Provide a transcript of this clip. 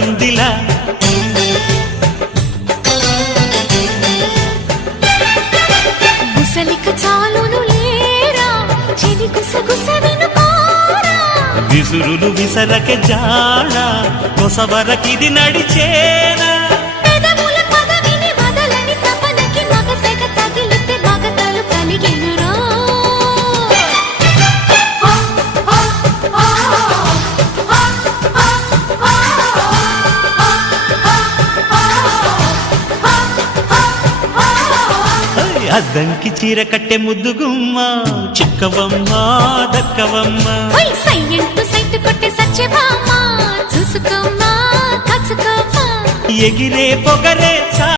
పడిందిలా ముసలిక చాలును లేరా చెలి గుసగుస వినుకోరా విసురులు విసరకే జాడ కొసవరకిది నడిచేనా పెదవుల పదవిని వదలని తపనకి మగసెగ తగిలితే మగతలు కలిగెనురా అద్దంకి చీర కట్టె ముద్దుగుమ్మ చిక్కవమ్మ దక్కవమ్మ సయ్యంటూ సైతు కొట్టే సత్యభామ చూసుకోమ్మా కాచుకోమ్మా ఎగిరే పొగరే